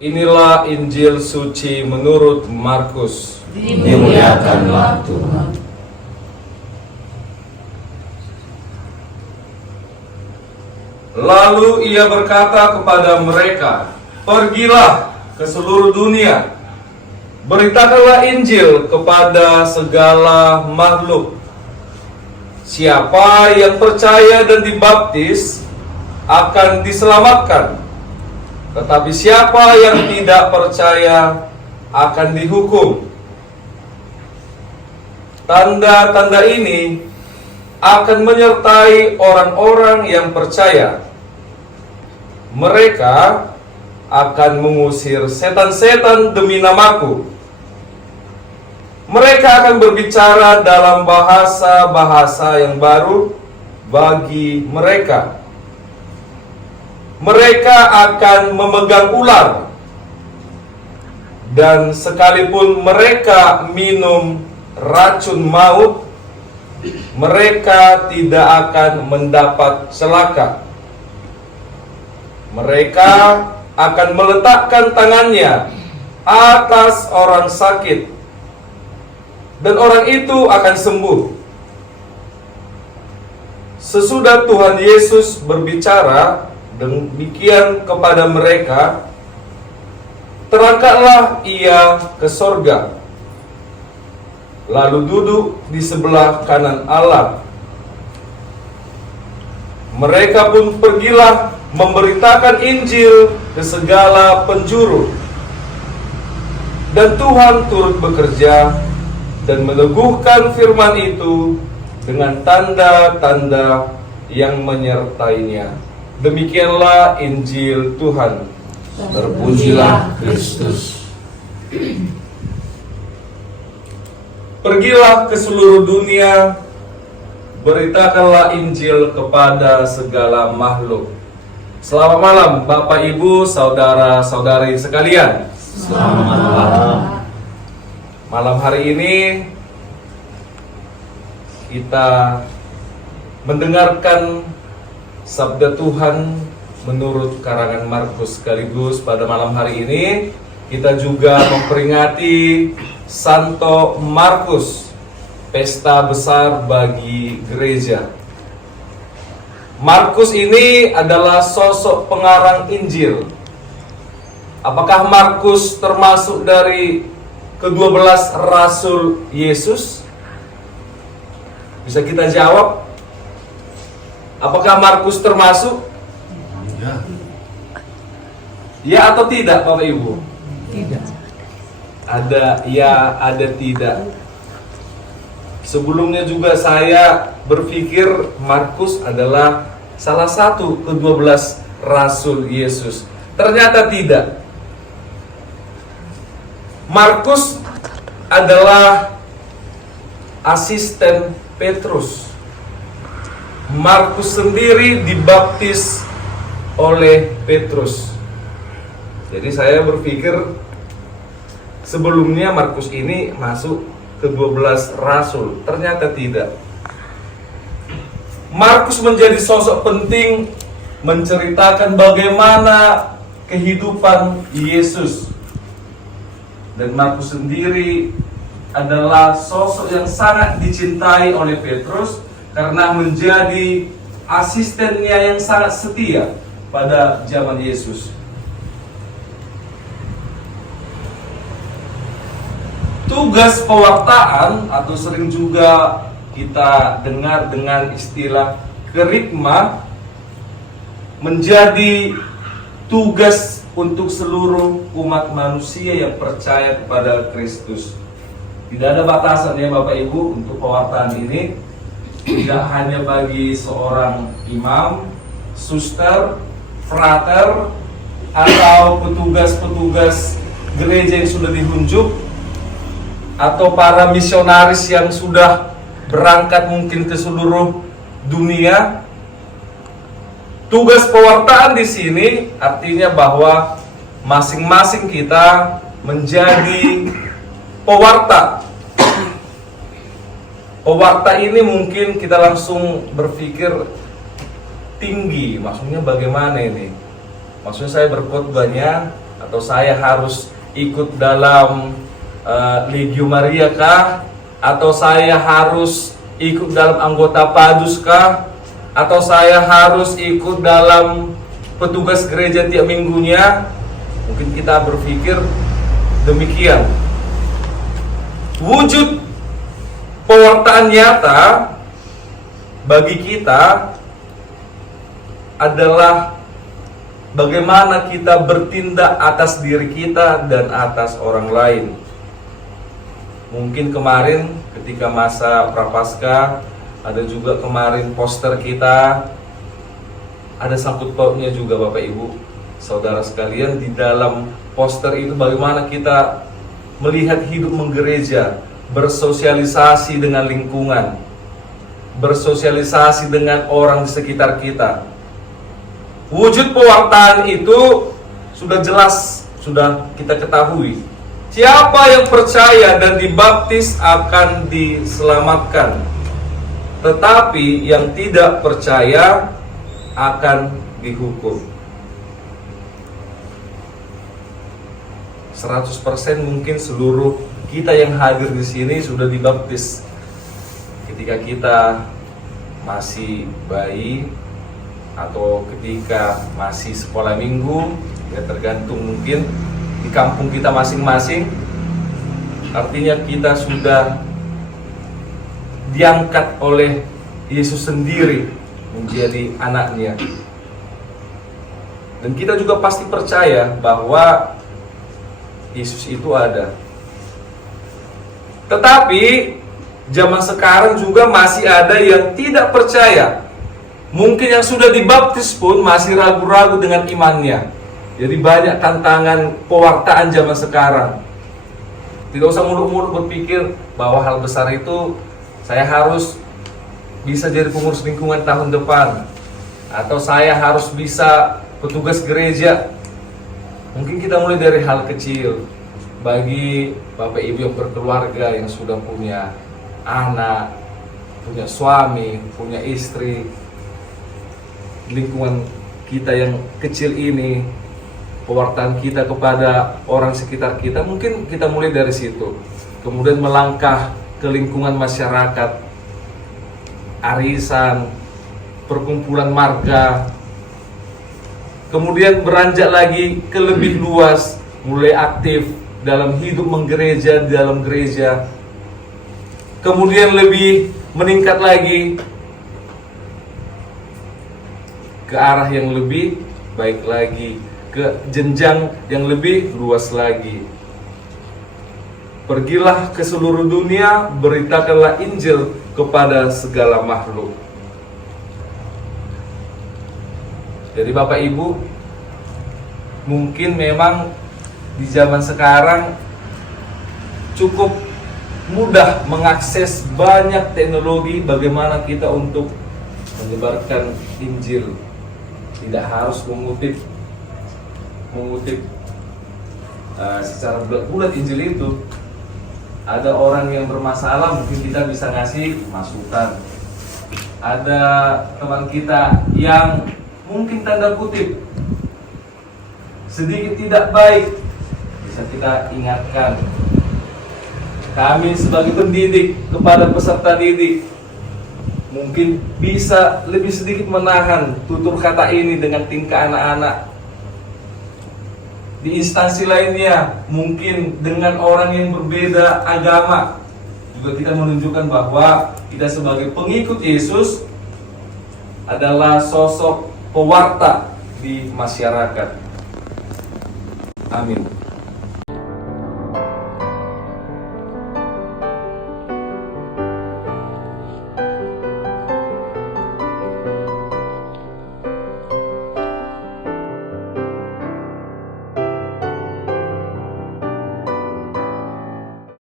Inilah Injil suci menurut Markus. Dimuliakanlah Tuhan. Lalu ia berkata kepada mereka, "Pergilah ke seluruh dunia, beritakanlah Injil kepada segala makhluk. Siapa yang percaya dan dibaptis akan diselamatkan, tetapi siapa yang tidak percaya akan dihukum. Tanda-tanda ini akan menyertai orang-orang yang percaya. Mereka akan mengusir setan-setan demi namaku. Mereka akan berbicara dalam bahasa-bahasa yang baru bagi mereka. Mereka akan memegang ular, dan sekalipun mereka minum racun maut, mereka tidak akan mendapat celaka. Mereka akan meletakkan tangannya atas orang sakit, dan orang itu akan sembuh." Sesudah Tuhan Yesus berbicara demikian kepada mereka, terangkatlah ia ke sorga, lalu duduk di sebelah kanan Allah. Mereka pun pergilah memberitakan Injil ke segala penjuru, dan Tuhan turut bekerja dan meneguhkan firman itu dengan tanda-tanda yang menyertainya. Demikianlah Injil Tuhan. Terpujilah Kristus. Pergilah ke seluruh dunia, beritakanlah Injil kepada segala makhluk. Selamat malam Bapak Ibu, saudara-saudari sekalian. Selamat malam. Malam hari ini kita mendengarkan sabda Tuhan menurut karangan Markus, sekaligus pada malam hari ini kita juga memperingati Santo Markus, pesta besar bagi gereja. Markus ini adalah sosok pengarang Injil. Apakah Markus termasuk dari ke-12 Rasul Yesus? Bisa kita jawab? Apakah Markus termasuk? Ya atau tidak, Bapak Ibu? Tidak. Ada ya, ada tidak. Sebelumnya juga saya berpikir Markus adalah salah satu ke-12 Rasul Yesus. Ternyata tidak. Markus adalah asisten Petrus. Markus sendiri dibaptis oleh Petrus. Jadi saya berpikir sebelumnya Markus ini masuk ke-12 Rasul. Ternyata tidak. Markus menjadi sosok penting menceritakan bagaimana kehidupan Yesus. Dan Markus sendiri adalah sosok yang sangat dicintai oleh Petrus karena menjadi asistennya yang sangat setia pada zaman Yesus. Tugas pewartaan, atau sering juga kita dengar dengan istilah kerigma, menjadi tugas untuk seluruh umat manusia yang percaya kepada Kristus. Tidak ada batasan ya Bapak Ibu untuk pewartaan ini. Tidak hanya bagi seorang imam, suster, frater, atau petugas-petugas gereja yang sudah dihunjuk, atau para misionaris yang sudah berangkat mungkin ke seluruh dunia. Tugas pewartaan di sini artinya bahwa masing-masing kita menjadi pewarta. Pewarta ini mungkin kita langsung berpikir tinggi, maksudnya bagaimana ini? Maksudnya saya berkhotbahnya Atau saya harus ikut dalam Legio Maria kah? Atau saya harus ikut dalam anggota Padus kah? Atau saya harus ikut dalam petugas gereja tiap minggunya? Mungkin kita berpikir demikian. Wujud pewartaan nyata bagi kita adalah bagaimana kita bertindak atas diri kita dan atas orang lain. Mungkin kemarin ketika masa Prapaskah, ada juga kemarin poster kita, ada sangkut pautnya juga Bapak Ibu, saudara sekalian, di dalam poster itu bagaimana kita melihat hidup menggereja, bersosialisasi dengan lingkungan, bersosialisasi dengan orang di sekitar kita. Wujud pewartaan itu sudah jelas, sudah kita ketahui. Siapa yang percaya dan dibaptis akan diselamatkan, tetapi yang tidak percaya akan dihukum. 100% mungkin seluruh kita yang hadir di sini sudah dibaptis ketika kita masih bayi atau ketika masih sekolah minggu, ya tergantung mungkin di kampung kita masing-masing. Artinya kita sudah diangkat oleh Yesus sendiri menjadi anaknya. Dan kita juga pasti percaya bahwa Yesus itu ada. Tetapi zaman sekarang juga masih ada yang tidak percaya. Mungkin yang sudah dibaptis pun masih ragu-ragu dengan imannya. Jadi banyak tantangan pewartaan zaman sekarang. Tidak usah muluk-muluk berpikir bahwa hal besar itu saya harus bisa jadi pengurus lingkungan tahun depan, atau saya harus bisa petugas gereja. Mungkin kita mulai dari hal kecil. Bagi Bapak Ibu yang berkeluarga, yang sudah punya anak, punya suami, punya istri, lingkungan kita yang kecil ini, pewartaan kita kepada orang sekitar kita, mungkin kita mulai dari situ. Kemudian melangkah ke lingkungan masyarakat, arisan, perkumpulan marga. Kemudian beranjak lagi ke lebih luas, mulai aktif dalam hidup menggereja di dalam gereja. Kemudian lebih meningkat lagi ke arah yang lebih baik lagi, ke jenjang yang lebih luas lagi. Pergilah ke seluruh dunia, beritakanlah Injil kepada segala makhluk. Jadi Bapak Ibu, mungkin memang di zaman sekarang cukup mudah mengakses banyak teknologi bagaimana kita untuk menyebarkan Injil. Tidak harus mengutip secara bulat Injil itu. Ada orang yang bermasalah, mungkin kita bisa ngasih masukan. Ada teman kita yang mungkin tanda kutip sedikit tidak baik, bisa kita ingatkan. Kami sebagai pendidik kepada peserta didik mungkin bisa lebih sedikit menahan tutur kata ini dengan tingkah anak-anak. Di instansi lainnya, mungkin dengan orang yang berbeda agama, juga kita menunjukkan bahwa kita sebagai pengikut Yesus adalah sosok pewarta di masyarakat. Amin.